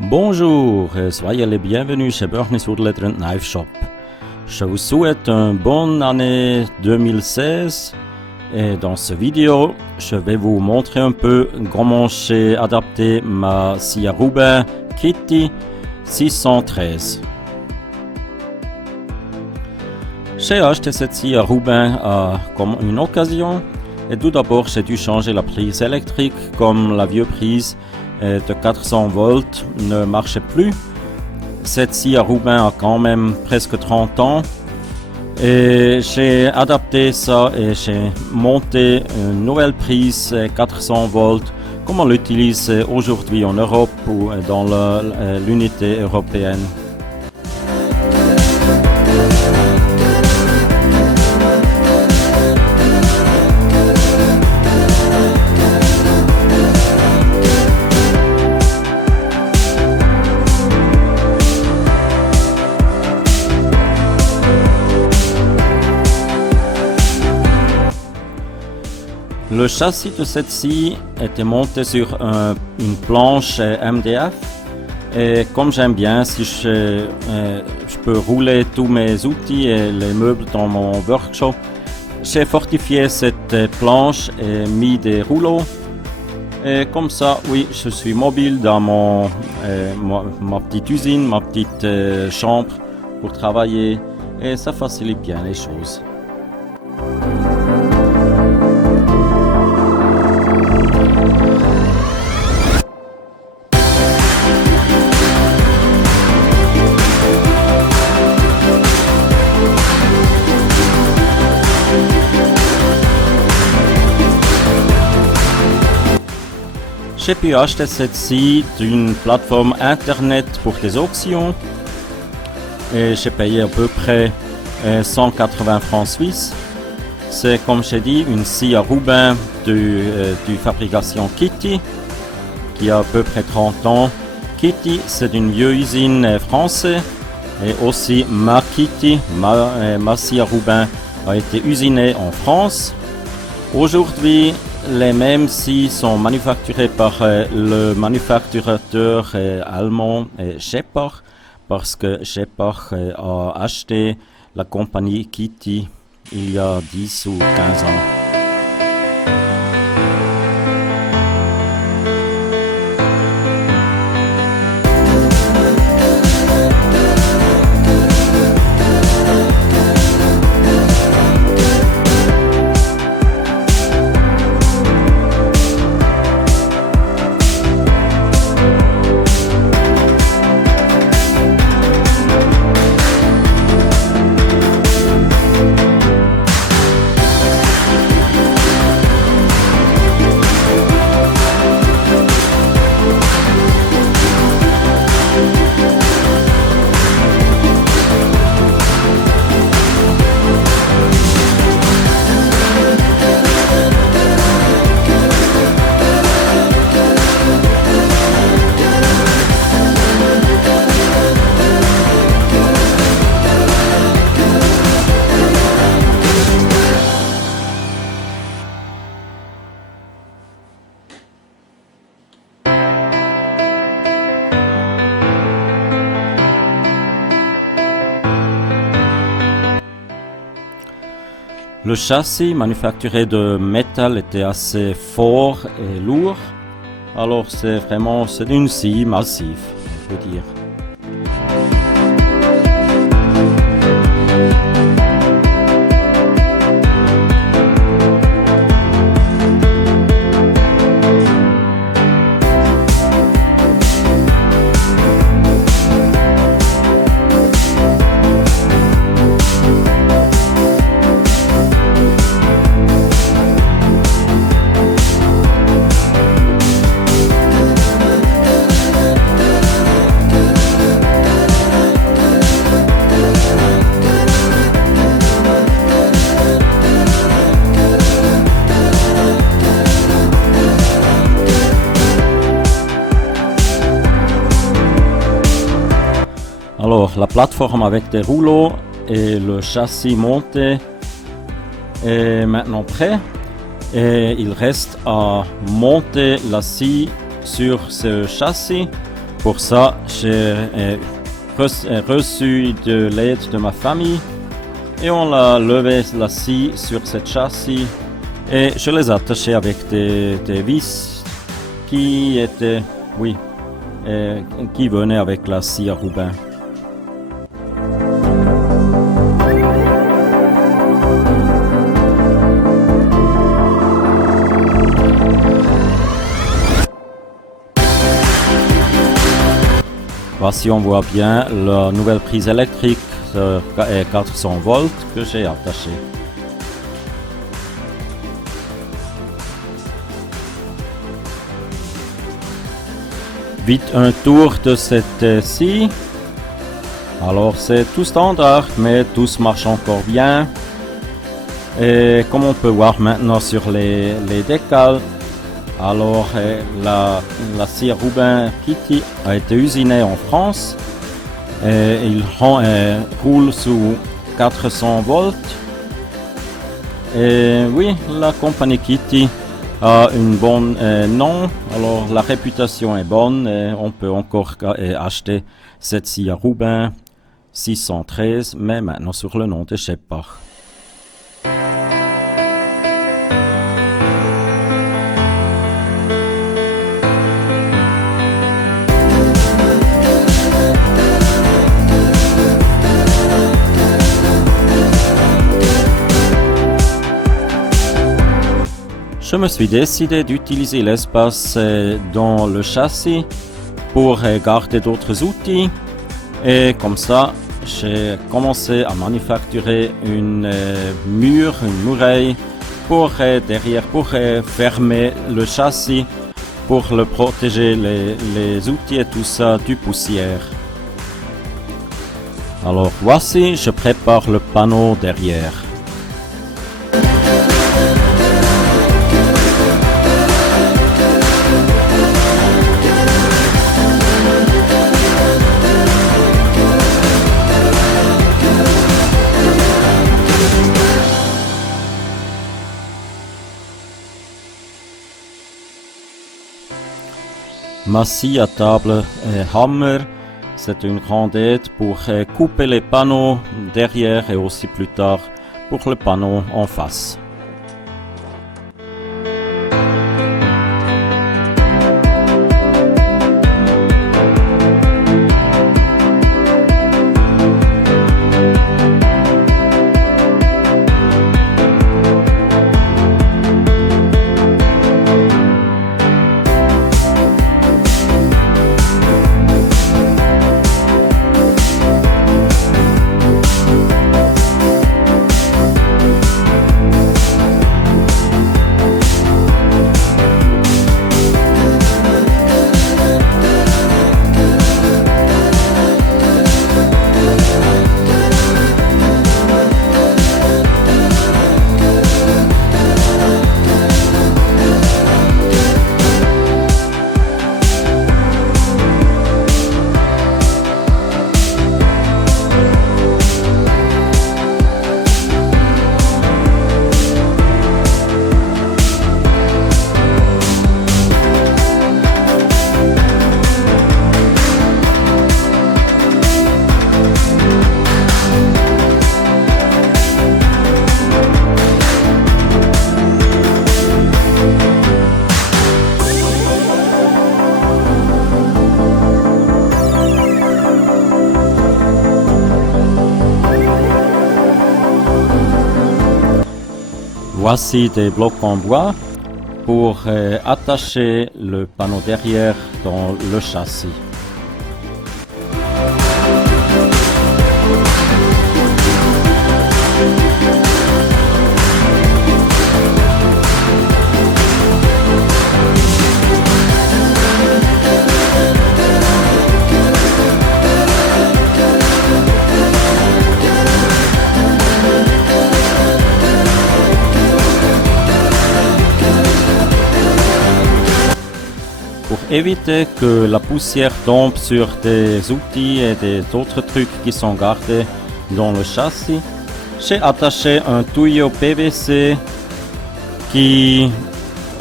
Bonjour et soyez les bienvenus chez Börchnis Woodletter Knife Shop. Je vous souhaite une bonne année 2016 et dans cette vidéo, je vais vous montrer un peu comment j'ai adapté ma scie à Roubaix Kitty 613. J'ai acheté cette scie à Roubaix comme une occasion et tout d'abord j'ai dû changer la prise électrique comme la vieille prise de 400 volts ne marchait plus. Cette scie à Roubaix a quand même presque 30 ans et j'ai adapté ça et j'ai monté une nouvelle prise 400 volts comme on l'utilise aujourd'hui en Europe ou dans l'unité européenne. Le châssis de cette scie était monté sur une planche MDF et comme j'aime bien, si je peux rouler tous mes outils et les meubles dans mon workshop, j'ai fortifié cette planche et mis des rouleaux et comme ça, oui, je suis mobile dans ma petite usine, ma petite chambre pour travailler et ça facilite bien les choses. J'ai pu acheter cette scie d'une plateforme internet pour des auctions et j'ai payé à peu près 180 francs suisses. C'est comme j'ai dit une scie à Roubaix du fabrication Kitty qui a à peu près 30 ans. Kitty c'est une vieille usine française et aussi ma Kitty, ma scie à Roubaix a été usinée en France. Aujourd'hui, les mêmes scies sont manufacturées par le manufacturateur allemand Schepper parce que Schepper a acheté la compagnie Kitty il y a 10 ou 15 ans. Le châssis manufacturé de métal était assez fort et lourd, alors c'est une scie massive, on peut dire. Alors la plateforme avec des rouleaux et le châssis monté est maintenant prêt et il reste à monter la scie sur ce châssis pour ça, j'ai reçu de l'aide de ma famille et on a levé la scie sur cette châssis et je les attachais avec des vis qui étaient, qui venaient avec la scie à Roubaix. Voici, on voit bien la nouvelle prise électrique de 400 volts que j'ai attachée. Vite un tour de cette scie. Alors c'est tout standard, mais tout marche encore bien. Et comme on peut voir maintenant sur les décals, alors la scie Roubaix Kitty a été usinée en France. Et il roule sous 400 volts. Et oui, la compagnie Kitty a une bonne nom, alors la réputation est bonne et on peut encore acheter cette scie à Roubaix 613, mais maintenant sur le nom de Shepard. Je me suis décidé d'utiliser l'espace dans le châssis pour garder d'autres outils et comme ça j'ai commencé à manufacturer une muraille pour derrière pour fermer le châssis pour le protéger les outils et tout ça du poussière. Alors voici, je prépare le panneau derrière. Ma scie à table Hammer, c'est une grande aide pour couper les panneaux derrière et aussi plus tard pour le panneau en face. Voici des blocs en bois pour attacher le panneau derrière dans le châssis. Pour éviter que la poussière tombe sur des outils et des autres trucs qui sont gardés dans le châssis, j'ai attaché un tuyau PVC qui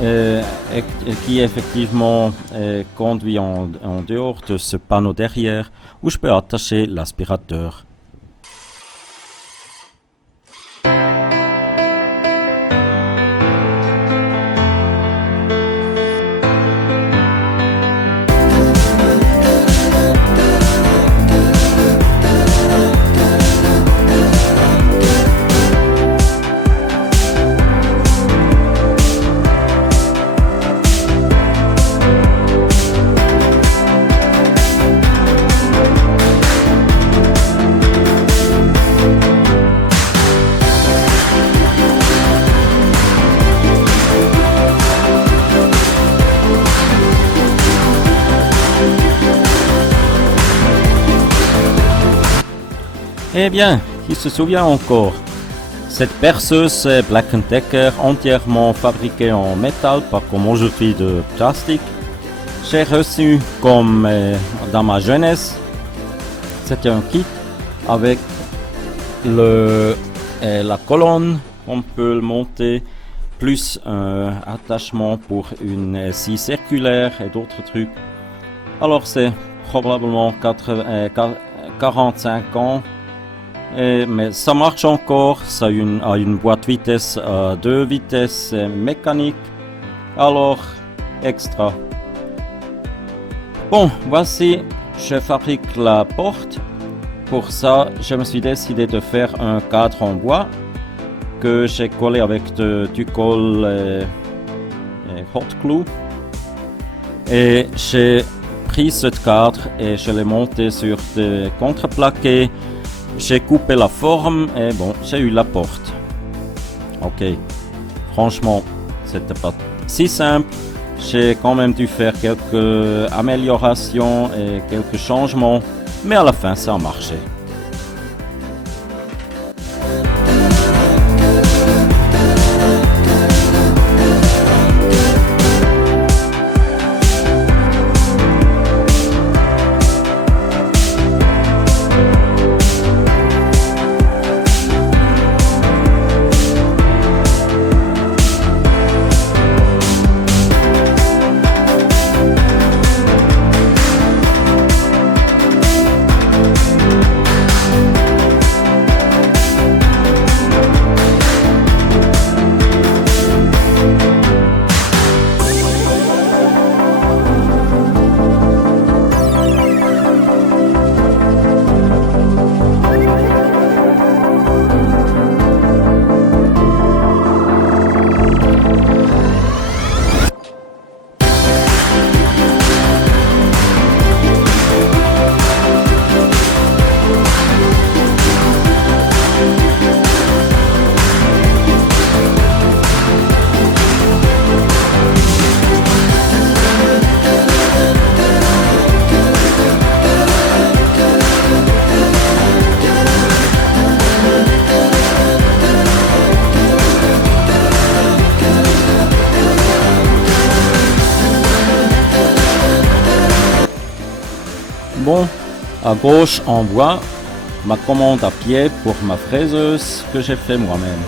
qui effectivement conduit en dehors de ce panneau derrière où je peux attacher l'aspirateur. Eh bien, qui se souvient encore? Cette perceuse Black & Decker entièrement fabriquée en métal, pas comme aujourd'hui de plastique. J'ai reçu comme dans ma jeunesse. C'était un kit avec la colonne, on peut le monter, plus un attachement pour une scie circulaire et d'autres trucs. Alors c'est probablement 45 ans. Mais ça marche encore, ça a une boîte vitesse à 2 vitesses mécanique, alors extra. Bon, voici, je fabrique la porte. Pour ça, je me suis décidé de faire un cadre en bois que j'ai collé avec du colle hot glue. Et j'ai pris ce cadre et je l'ai monté sur des contreplaqués. J'ai coupé la forme et bon, j'ai eu la porte. Ok, franchement, c'était pas si simple. J'ai quand même dû faire quelques améliorations et quelques changements, mais à la fin, ça a marché. Bon, à gauche en bois, ma commande à pied pour ma fraiseuse que j'ai fait moi-même.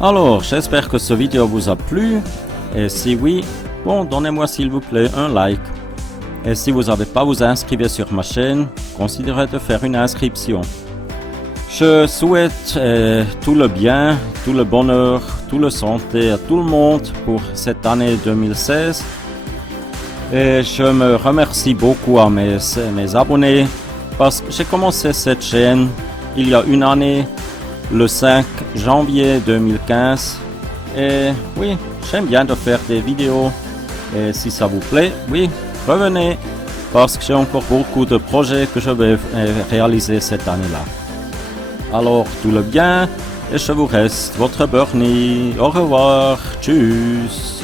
Alors, j'espère que cette vidéo vous a plu, et si oui, bon, donnez-moi s'il vous plaît un like. Et si vous n'avez pas vous inscrire sur ma chaîne, considérez de faire une inscription. Je souhaite tout le bien, tout le bonheur, tout le santé à tout le monde pour cette année 2016. Et je me remercie beaucoup à mes abonnés, parce que j'ai commencé cette chaîne il y a une année, le 5 janvier 2015, et oui, j'aime bien de faire des vidéos, et si ça vous plaît, oui, revenez, parce que j'ai encore beaucoup de projets que je vais réaliser cette année-là. Alors, tout le bien, et je vous reste, votre Bernie, au revoir, tchuss.